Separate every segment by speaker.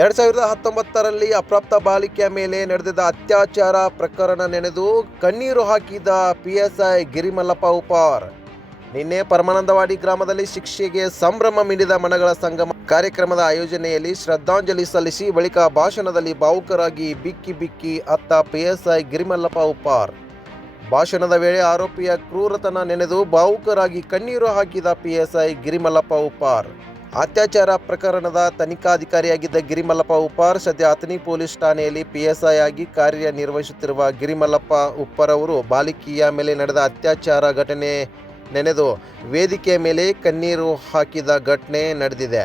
Speaker 1: ಎರಡು ಸಾವಿರದ ಹತ್ತೊಂಬತ್ತರಲ್ಲಿ ಅಪ್ರಾಪ್ತ ಬಾಲಿಕೆಯ ಮೇಲೆ ನಡೆದಿದ್ದ ಅತ್ಯಾಚಾರ ಪ್ರಕರಣ ನೆನೆದು ಕಣ್ಣೀರು ಹಾಕಿದ P S I Girimallappa Uppar ನಿನ್ನೆ ಪರಮಾನಂದವಾಡಿ ಗ್ರಾಮದಲ್ಲಿ ಶಿಕ್ಷೆಗೆ ಸಂಭ್ರಮ ಮಿಡಿದ ಮನಗಳ ಸಂಗಮ ಕಾರ್ಯಕ್ರಮದ ಆಯೋಜನೆಯಲ್ಲಿ ಶ್ರದ್ಧಾಂಜಲಿ ಸಲ್ಲಿಸಿ ಬಳಿಕ ಭಾಷಣದಲ್ಲಿ ಭಾವುಕರಾಗಿ ಬಿಕ್ಕಿ ಬಿಕ್ಕಿ ಅತ್ತ ಪಿ ಐ ಗಿರಿಮಲ್ಲಪ್ಪ ಉಪಾರ್ ಭಾಷಣದ ವೇಳೆ ಆರೋಪಿಯ ಕ್ರೂರತನ ನೆನೆದು ಭಾವುಕರಾಗಿ ಕಣ್ಣೀರು ಹಾಕಿದ ಪಿ ಐ ಗಿರಿಮಲ್ಲಪ್ಪ ಉಪಾರ್ ಅತ್ಯಾಚಾರ ಪ್ರಕರಣದ ತನಿಖಾಧಿಕಾರಿಯಾಗಿದ್ದ ಗಿರಿಮಲ್ಲಪ್ಪ ಉಪ್ಪಾರ್ ಸದ್ಯ ಅಥಣಿ ಪೊಲೀಸ್ ಠಾಣೆಯಲ್ಲಿ ಪಿಎಸ್ಐ ಆಗಿ ಕಾರ್ಯನಿರ್ವಹಿಸುತ್ತಿರುವ ಗಿರಿಮಲ್ಲಪ್ಪ ಉಪ್ಪರವರು ಅವರು ಬಾಲಿಕೆಯ ಮೇಲೆ ನಡೆದ ಅತ್ಯಾಚಾರ ಘಟನೆ ನೆನೆದು ವೇದಿಕೆಯ ಮೇಲೆ ಕಣ್ಣೀರು ಹಾಕಿದ ಘಟನೆ ನಡೆದಿದೆ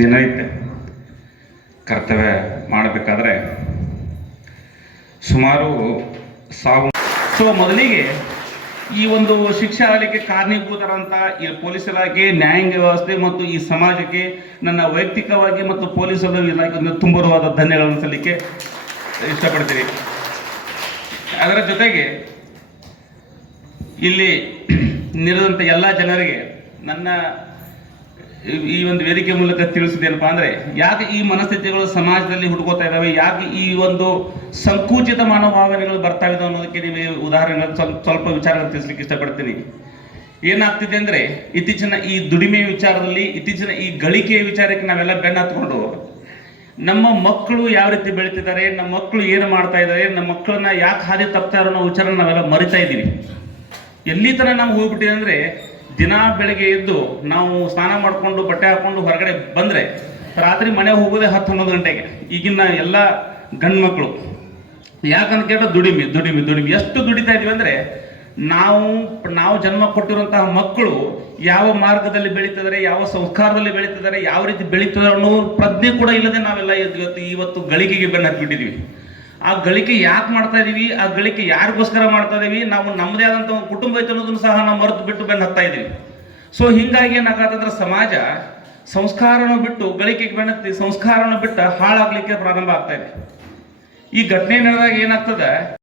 Speaker 2: ದಿನನಿತ್ಯ ಕರ್ತವ್ಯ ಮಾಡಬೇಕಾದ್ರೆ ಸುಮಾರು ಸಾವು ಸೊ ಮೊದಲಿಗೆ ಈ ಒಂದು ಶಿಕ್ಷೆ ಆಗಲಿಕ್ಕೆ ಕಾರಣೀಭೂತರಂತ ಈ ಪೊಲೀಸ್ ಇಲಾಖೆ ನ್ಯಾಯಾಂಗ ವ್ಯವಸ್ಥೆ ಮತ್ತು ಈ ಸಮಾಜಕ್ಕೆ ನನ್ನ ವೈಯಕ್ತಿಕವಾಗಿ ಮತ್ತು ಪೊಲೀಸರು ಇಲಾಖೆ ತುಂಬರವಾದ ಧನ್ಯಗಳನ್ನು ಸಲ್ಲಿಕ್ಕೆ ಇಷ್ಟಪಡ್ತೀನಿ ಅದರ ಜೊತೆಗೆ ಇಲ್ಲಿ ನಿರದಂಥ ಎಲ್ಲ ಜನರಿಗೆ ನನ್ನ ಈ ಒಂದು ವೇದಿಕೆ ಮೂಲಕ ತಿಳಿಸಿದೇನಪ್ಪ ಅಂದ್ರೆ ಯಾಕೆ ಈ ಮನಸ್ಥಿತಿಗಳು ಸಮಾಜದಲ್ಲಿ ಹುಡುಕೋತಾ ಇದ್ದಾವೆ ಯಾಕೆ ಈ ಒಂದು ಸಂಕುಚಿತ ಮನೋಭಾವನೆಗಳು ಬರ್ತಾ ಇದಾವೆ ಅನ್ನೋದಕ್ಕೆ ನೀವು ಉದಾಹರಣೆ ಸ್ವಲ್ಪ ಸ್ವಲ್ಪ ತಿಳಿಸ್ಲಿಕ್ಕೆ ಇಷ್ಟಪಡ್ತೀನಿ ಏನಾಗ್ತಿದೆ ಅಂದ್ರೆ ಇತ್ತೀಚಿನ ಈ ದುಡಿಮೆ ವಿಚಾರದಲ್ಲಿ ಇತ್ತೀಚಿನ ಈ ಗಳಿಕೆಯ ವಿಚಾರಕ್ಕೆ ನಾವೆಲ್ಲ ಬೆನ್ನ ಹತ್ಕೊಂಡು ನಮ್ಮ ಮಕ್ಕಳು ಯಾವ ರೀತಿ ಬೆಳೀತಿದ್ದಾರೆ ನಮ್ಮ ಮಕ್ಕಳು ಏನು ಮಾಡ್ತಾ ಇದ್ದಾರೆ ನಮ್ಮ ಮಕ್ಕಳನ್ನ ಯಾಕೆ ಹಾದಿ ತಪ್ತಾ ಇರೋ ವಿಚಾರ ನಾವೆಲ್ಲ ಮರಿತಾ ಇದ್ದೀವಿ ಎಲ್ಲಿ ತರ ನಾವು ಹೋಗ್ಬಿಟ್ಟಿದೆ ಅಂದ್ರೆ ದಿನ ಬೆಳಗ್ಗೆ ಎದ್ದು ನಾವು ಸ್ನಾನ ಮಾಡಿಕೊಂಡು ಬಟ್ಟೆ ಹಾಕೊಂಡು ಹೊರಗಡೆ ಬಂದರೆ ರಾತ್ರಿ ಮನೆ ಹೋಗೋದೆ ಹತ್ತು ಹನ್ನೊಂದು ಗಂಟೆಗೆ ಈಗಿನ ಎಲ್ಲ ಗಂಡು ಮಕ್ಕಳು ಯಾಕಂತ ಕೇಳಿದ್ರೆ ದುಡಿಮೆ ದುಡಿಮೆ ದುಡಿಮೆ ಎಷ್ಟು ದುಡಿತಾ ಇದ್ವಿ ಅಂದರೆ ನಾವು ನಾವು ಜನ್ಮ ಕೊಟ್ಟಿರುವಂತಹ ಮಕ್ಕಳು ಯಾವ ಮಾರ್ಗದಲ್ಲಿ ಬೆಳೀತಿದ್ದಾರೆ ಯಾವ ಸಂಸ್ಕಾರದಲ್ಲಿ ಬೆಳೀತಿದ್ದಾರೆ ಯಾವ ರೀತಿ ಬೆಳೀತಿದ್ದಾರೆ ಅನ್ನೋ ಪ್ರಜ್ಞೆ ಕೂಡ ಇಲ್ಲದೆ ನಾವೆಲ್ಲ ಇವತ್ತು ಇವತ್ತು ಗಳಿಗೆಗೆ ಬೆನ್ನ ಹತ್ಬಿಟ್ಟಿದ್ವಿ ಆ ಗಳಿಕೆ ಯಾಕೆ ಮಾಡ್ತಾ ಇದೀವಿ ಆ ಗಳಿಕೆ ಯಾರಿಗೋಸ್ಕರ ಮಾಡ್ತಾ ಇದೀವಿ ನಾವು ನಮ್ಮದೇ ಆದಂತ ಒಂದು ಕುಟುಂಬ ಐತೆ ಅನ್ನೋದನ್ನು ಸಹ ನಾವು ಮರೆತು ಬಿಟ್ಟು ಬೆನ್ನು ಹತ್ತಾ ಇದೀವಿ ಸೊ ಹಿಂಗಾಗಿ ಏನಾಗತ್ತಂದ್ರೆ ಸಮಾಜ ಸಂಸ್ಕಾರನ ಬಿಟ್ಟು ಗಳಿಕೆಗೆ ಬೆನ್ನತ್ತಿ ಸಂಸ್ಕಾರನ ಬಿಟ್ಟು ಹಾಳಾಗ್ಲಿಕ್ಕೆ ಪ್ರಾರಂಭ ಆಗ್ತಾ ಇದೆ ಈ ಘಟನೆ ನಡೆದಾಗ ಏನಾಗ್ತದೆ